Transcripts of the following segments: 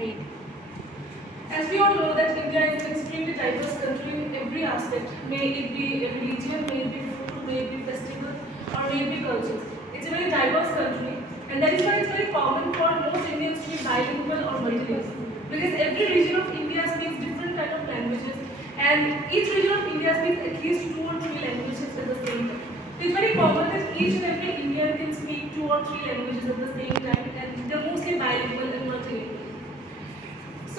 Right. As we all know that India is an extremely diverse country in every aspect, may it be a religion, may it be food, may it be festival, or may it be cultures. It's a very diverse country, and that is why it's very common for most Indians to be bilingual or multilingual. Because every region of India speaks different kind of languages, and each region of India speaks at least 2 or 3 languages at the same time. It's very common that each and every Indian can speak 2 or 3 languages at the same time, and they're mostly bilingual and multilingual.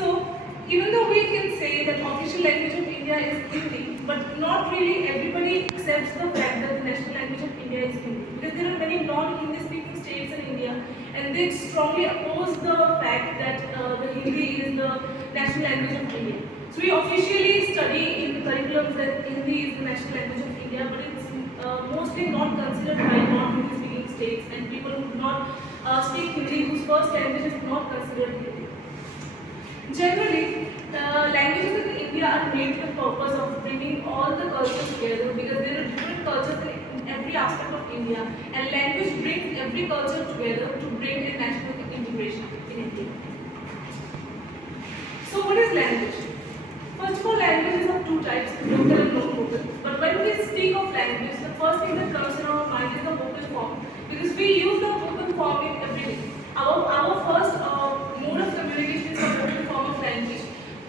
So, even though we can say that official language of India is Hindi, but not really everybody accepts the fact that the national language of India is Hindi. Because there are many non-Hindi speaking states in India, and they strongly oppose the fact that the Hindi is the national language of India. So we officially study in the curriculum that Hindi is the national language of India, but it's mostly not considered by non-Hindi speaking states, and people who do not speak Hindi, whose first language is not considered Hindi. Generally, languages in India are made with the purpose of bringing all the cultures together, because there are different cultures in every aspect of India, and language brings every culture together to bring a national integration in India. So what is language? First of all, language is of 2 types, vocal and non-vocal. But when we speak of language, the first thing that comes in our mind is the vocal form, because we use the vocal form in everything. Our first mode of communication is the vocal form of language.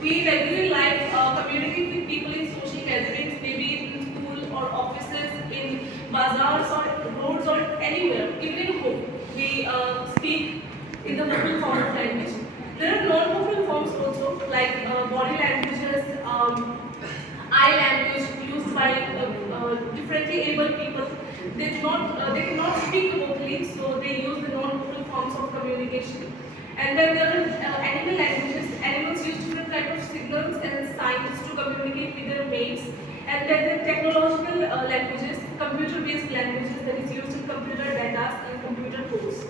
We regularly communicate with people in social gatherings, maybe in school or offices, in bazaars or roads or anywhere, even in home. We speak in the vocal form of language. There are non-vocal forms also, like body languages, eye language used by differently able people. They cannot speak vocally, so they use the non-vocal forms of communication. And then there are animal languages. Animals use different types of signals and signs to communicate with their mates. And then the technological languages, computer-based languages that is used in computer data and computer codes.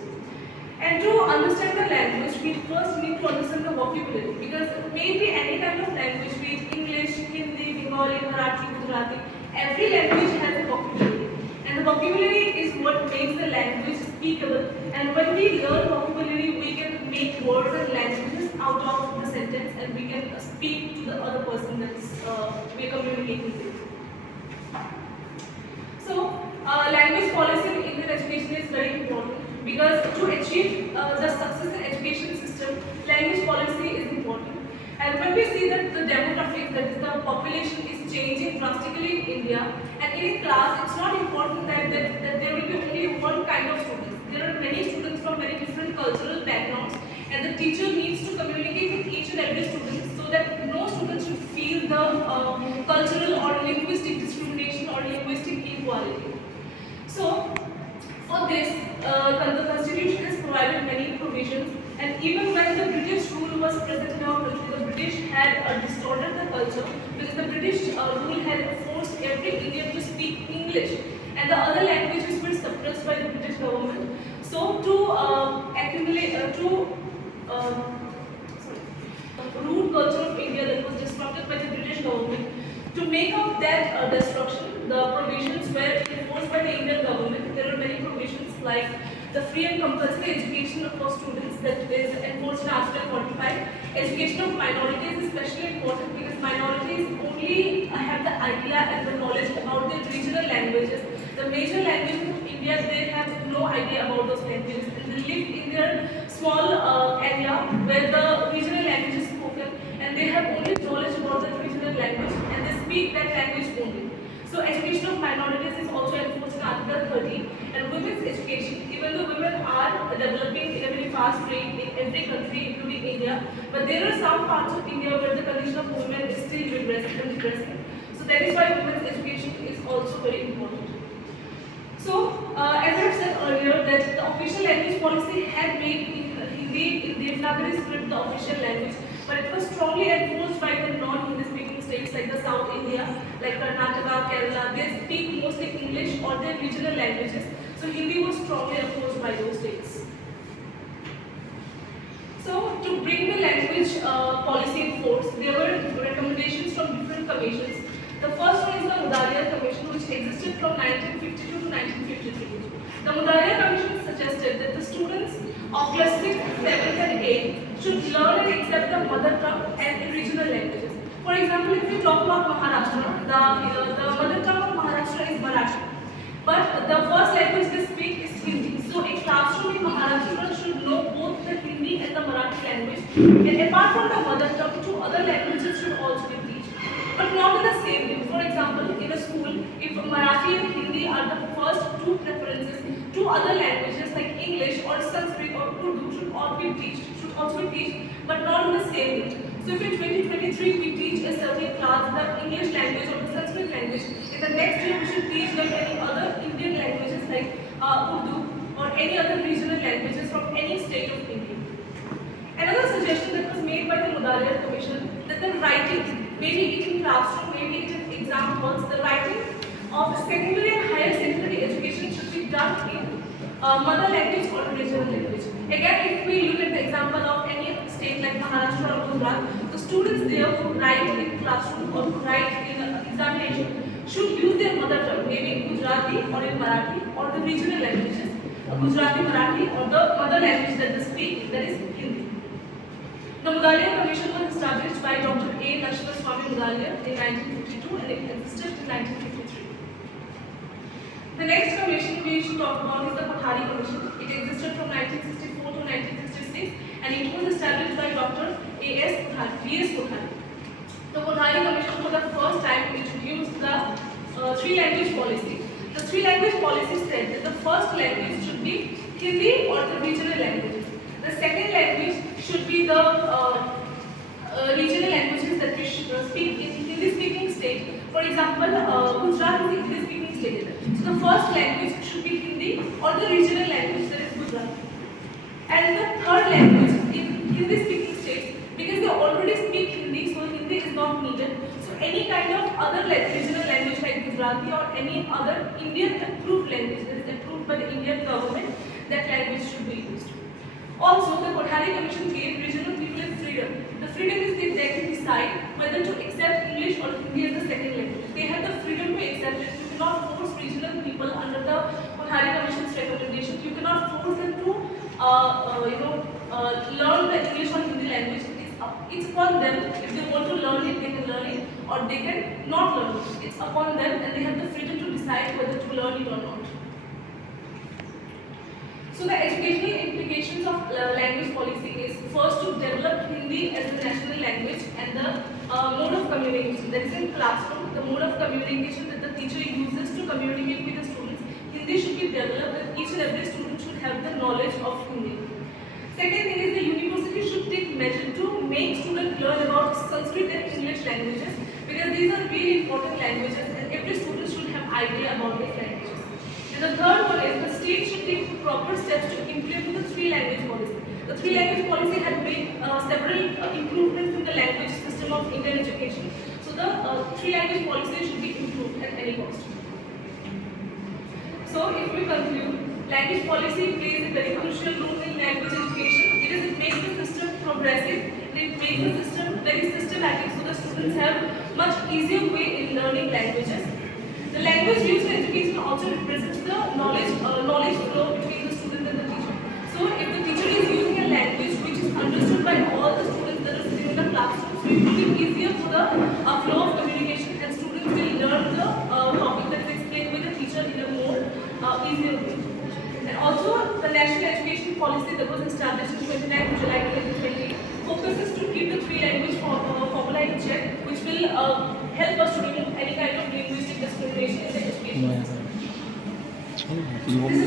And to understand the language, we first need to understand the vocabulary, because maybe any kind of language, be it English, Hindi, Bengali, Marathi, Gujarati, every language has a vocabulary. And the vocabulary is what makes the language speakable. And when we learn vocabulary, we can make words and languages out of the sentence, and we can speak to the other person that we are communicating with. So, language policy in Indian education is very important, because to achieve the success in education system, language policy is important. And when we see that the demographics, that is the population, is changing drastically in India, and in a class, it's not important that there will be only one kind of students. There are many students from very different cultural backgrounds, and the teacher needs to communicate with each and every student so that no student should feel the cultural or linguistic discrimination or linguistic inequality. So, for this, the Constitution has provided many provisions, and even when the British rule was present in our country, the British had distorted the culture, because the British rule had forced every Indian to speak English, and the other languages were suppressed by the British government. So, rude culture of India that was disrupted by the British government, to make up that destruction, the provisions were enforced by the Indian government. There are many provisions like the free and compulsory education for students that is enforced in Article 45. Education of minorities is especially important, because minorities only have the idea and the knowledge about the regional languages. The major languages of India, they have no idea about those languages. They live in their small area where the regional language is spoken, and they have only knowledge about the regional language, and they speak that language only. So education of minorities is also enforced in Article 30, and women's education, even though women are developing in a very fast rate in every country, including India, but there are some parts of India where the condition of women is still regressing. So that is why women's education is also very important. So, as I said earlier, that the official language policy had made Hindi in Devanagari script the official language, but it was strongly enforced by the non-Hindi speaking states like the South India, like Karnataka, Kerala. They speak mostly English or their regional languages. So Hindi was strongly opposed by those states. So to bring the language policy in force, there were recommendations from different commissions. The first one is the Mudalia Commission, which existed from 1952 to 1953. The Mudalia Commission suggested that the students of class 6th, 7th and 8 should learn and accept the mother tongue and regional languages. For example, if we talk about Maharashtra, the mother tongue of Maharashtra is Marathi. But the first language they speak is Hindi. So a classroom in Maharashtra should know both the Hindi and the Marathi language. And apart from the mother tongue, two other languages should also be taught. But not in the same way. For example, in a school, if Marathi and Hindi are the first two preferences, two other languages like English or Sanskrit or Urdu should also be taught, but not in the same way. So if in 2023 we teach a certain class the English language or the Sanskrit language, in the next year we should teach them any other Indian languages like Urdu or any other regional languages from any state of India. Another suggestion that was made by the Mudalia Commission that the writing, maybe it in classroom, maybe it in exam halls, the writing of secondary and higher secondary education should be done in mother language or regional language. Again, if we look at the example of any state like Maharashtra or Gujarat, the students there who write in classroom or who write in examination should use their mother tongue, maybe in Gujarati or in Marathi or the regional languages, Gujarati, Marathi or the mother language that they speak, that is Hindi. The Mudalia Commission was established by Dr. A. Lakshmana Swami Mudalia in 1952 and it existed in 1953. The next commission we should talk about is the Kothari Commission. It existed from 1964 to 1966 and it was established by Dr. A.S. Kothari. The Kothari Commission for the first time introduced the three-language policy. The three-language policy said that the first language should be Hindi or the regional languages. The second language should be the regional languages that we should speak in Hindi-speaking state. For example, Gujarat is a Hindi-speaking state. So the first language should be Hindi or the regional language that is Gujarati. And the third language in Hindi-speaking states, because they already speak Hindi, so Hindi is not needed. So any kind of other regional language like Gujarati or any other Indian approved language that is approved by the Indian government, that language should be used. Also, the Kothari Commission gave regional people freedom. The freedom is they can decide whether to accept English or Hindi as the second language. They have the freedom to accept it. You cannot force regional people under the Kothari Commission's recommendations. You cannot force them to learn the English or Hindi language. It's upon them. If they want to learn it, they can learn it, or they can not learn it. It's upon them, and they have the freedom to decide whether to learn it or not. So the educational implications of language policy is first to develop Hindi as the national language and the mode of communication. That is in classroom, the mode of communication that the teacher uses to communicate with the students. Hindi should be developed and each and every student should have the knowledge of Hindi. Second thing is the university should take measure to make students learn about Sanskrit and English languages because these are really important languages and every student should have idea about these languages. And the third one is the state should take proper steps to implement the three-language policy. The three-language policy had made several improvements in the language system of Indian education. So the three-language policy should be improved at any cost. So if we conclude, language policy plays a very crucial role in language education because it makes the system progressive and it makes the system very systematic so the students have much easier way in learning languages. The language used in education also represents the knowledge flow between the student and the teacher. So if the teacher is using a language which is understood by all the students that are sitting in the classroom, so it will be easier for the flow of communication and students will learn the topic that is explained by the teacher in a more easier way. And also the national education policy that was established on 29 July 2020 focuses to keep the three-language formula in check, which will help us to remove any kind of linguistic discrimination in the education. This